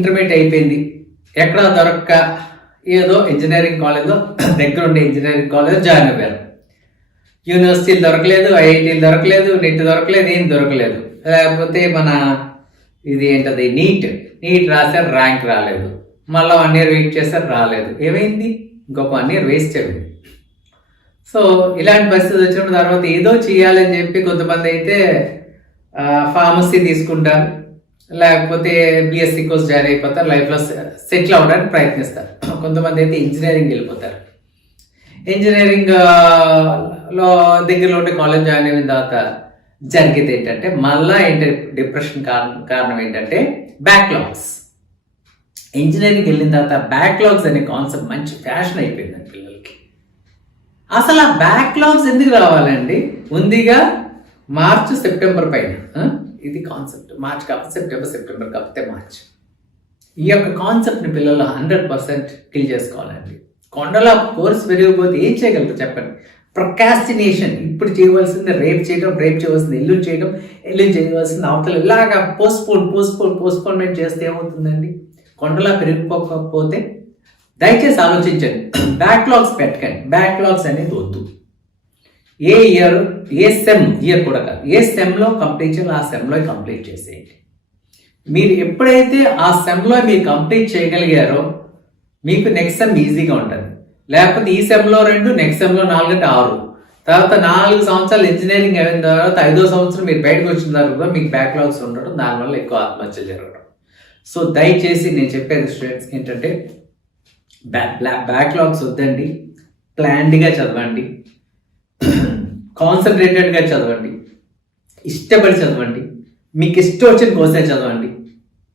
Intermediate అయిపోయింది, ఎక్కడ దొరక్క ఏదో ఇంజనీరింగ్ కాలేజ్లో దగ్గర ఉండే ఇంజనీరింగ్ కాలేజ్ జాయిన్ అయ్యారు. యూనివర్సిటీలు దొరకలేదు, ఐఐటీలు దొరకలేదు, నెట్ దొరకలేదు, ఏం దొరకలేదు. లేకపోతే మన ఇది ఏంటది నీట్ రాశారు, ర్యాంక్ రాలేదు. మళ్ళీ 1 year వెయిట్ చేశారు, రాలేదు. ఏమైంది? ఇంకొక 1 year వేస్ట్ అయింది. సో ఇలాంటి పరిస్థితి వచ్చిన తర్వాత ఏదో చేయాలని చెప్పి కొంతమంది అయితే ఫార్మసీ తీసుకుంటారు, లేకపోతే బిఎస్సి కోర్స్ జాయిన్ అయిపోతారు, లైఫ్లో సెటిల్ అవ్వడానికి ప్రయత్నిస్తారు. కొంతమంది అయితే ఇంజనీరింగ్ వెళ్ళిపోతారు. ఇంజనీరింగ్ లో దగ్గరలో ఉండే కాలేజ్ జాయిన్ అయిన తర్వాత జరిగేది ఏంటంటే మళ్ళా డిప్రెషన్ కారణం ఏంటంటే బ్యాక్లాగ్స్. ఇంజనీరింగ్ వెళ్ళిన తర్వాత బ్యాక్లాగ్స్ అనే కాన్సెప్ట్ మంచి ఫ్యాషన్ అయిపోయింది పిల్లలకి. అసలు ఆ బ్యాక్లాగ్స్ ఎందుకు రావాలండి? ఉందిగా మార్చ్ సెప్టెంబర్ పైన, ఇది కాన్సెప్ట్. మార్చ్ కాకపోతే సెప్టెంబర్ కాకపోతే మార్చ్. ఈ యొక్క కాన్సెప్ట్ని పిల్లలు 100% కిల్ చేసుకోవాలండి. కొండలో కోర్స్ పెరిగిపోతే ఏం చేయగలరు చెప్పండి? ప్రొకాస్టినేషన్. ఇప్పుడు చేయవలసింది రేపు చేయడం, రేపు చేయవలసింది ఎల్లుండి చేయడం, ఎల్లుండి చేయవలసింది అవతల, ఇలాగా పోస్ట్పోన్మెంట్ చేస్తే ఏమవుతుందండి? కొండలా పెరిగిపోకపోతే దయచేసి ఆలోచించండి. బ్యాక్లాగ్స్ పెట్టకండి. బ్యాక్లాగ్స్ అనేది వద్దు. ఏ ఇయర్, ఏ సెమ్, ఇయర్ కూడా కాదు, ఏ సెమ్లో కంప్లీట్ చేయాలి ఆ సెమ్లో కంప్లీట్ చేసేయండి. మీరు ఎప్పుడైతే ఆ సెమ్లో మీరు కంప్లీట్ చేయగలిగారో మీకు నెక్స్ట్ సెమ్ ఈజీగా ఉంటుంది. లేకపోతే ఈ సెమ్లో 2, నెక్స్ట్ సెమ్లో 4 అంటే 6, తర్వాత 4 సంవత్సరాలు ఇంజనీరింగ్ అయిన తర్వాత 5వ సంవత్సరం మీరు బయటకు వచ్చిన తర్వాత మీకు బ్యాక్లాగ్స్ ఉండడం, దానివల్ల ఎక్కువ ఆత్మహత్యలు జరగడం. సో దయచేసి నేను చెప్పేది స్టూడెంట్స్ ఏంటంటే బ్యాక్లాగ్స్ వద్దండి. ప్లాన్డ్గా చదవండి, కాన్సన్ట్రేటెడ్గా చదవండి, ఇష్టపడి చదవండి, మీకు ఇష్టం వచ్చిన కోర్సే చదవండి,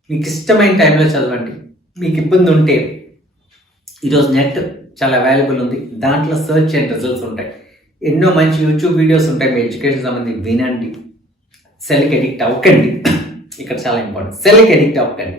మీకు ఇష్టమైన టైంలో చదవండి. మీకు ఇబ్బంది ఉంటే ఈరోజు నెట్ చాలా అవైలబుల్ ఉంది, దాంట్లో సెర్చ్ అండ్ రిజల్ట్స్ ఉంటాయి. ఎన్నో మంచి యూట్యూబ్ వీడియోస్ ఉంటాయి, మీ ఎడ్యుకేషన్ సంబంధించి వినండి. సెల్కి ఎడిక్ట్ అవ్వకండి. ఇక్కడ చాలా ఇంపార్టెంట్, సెల్కి ఎడిక్ట్ అవ్వకండి.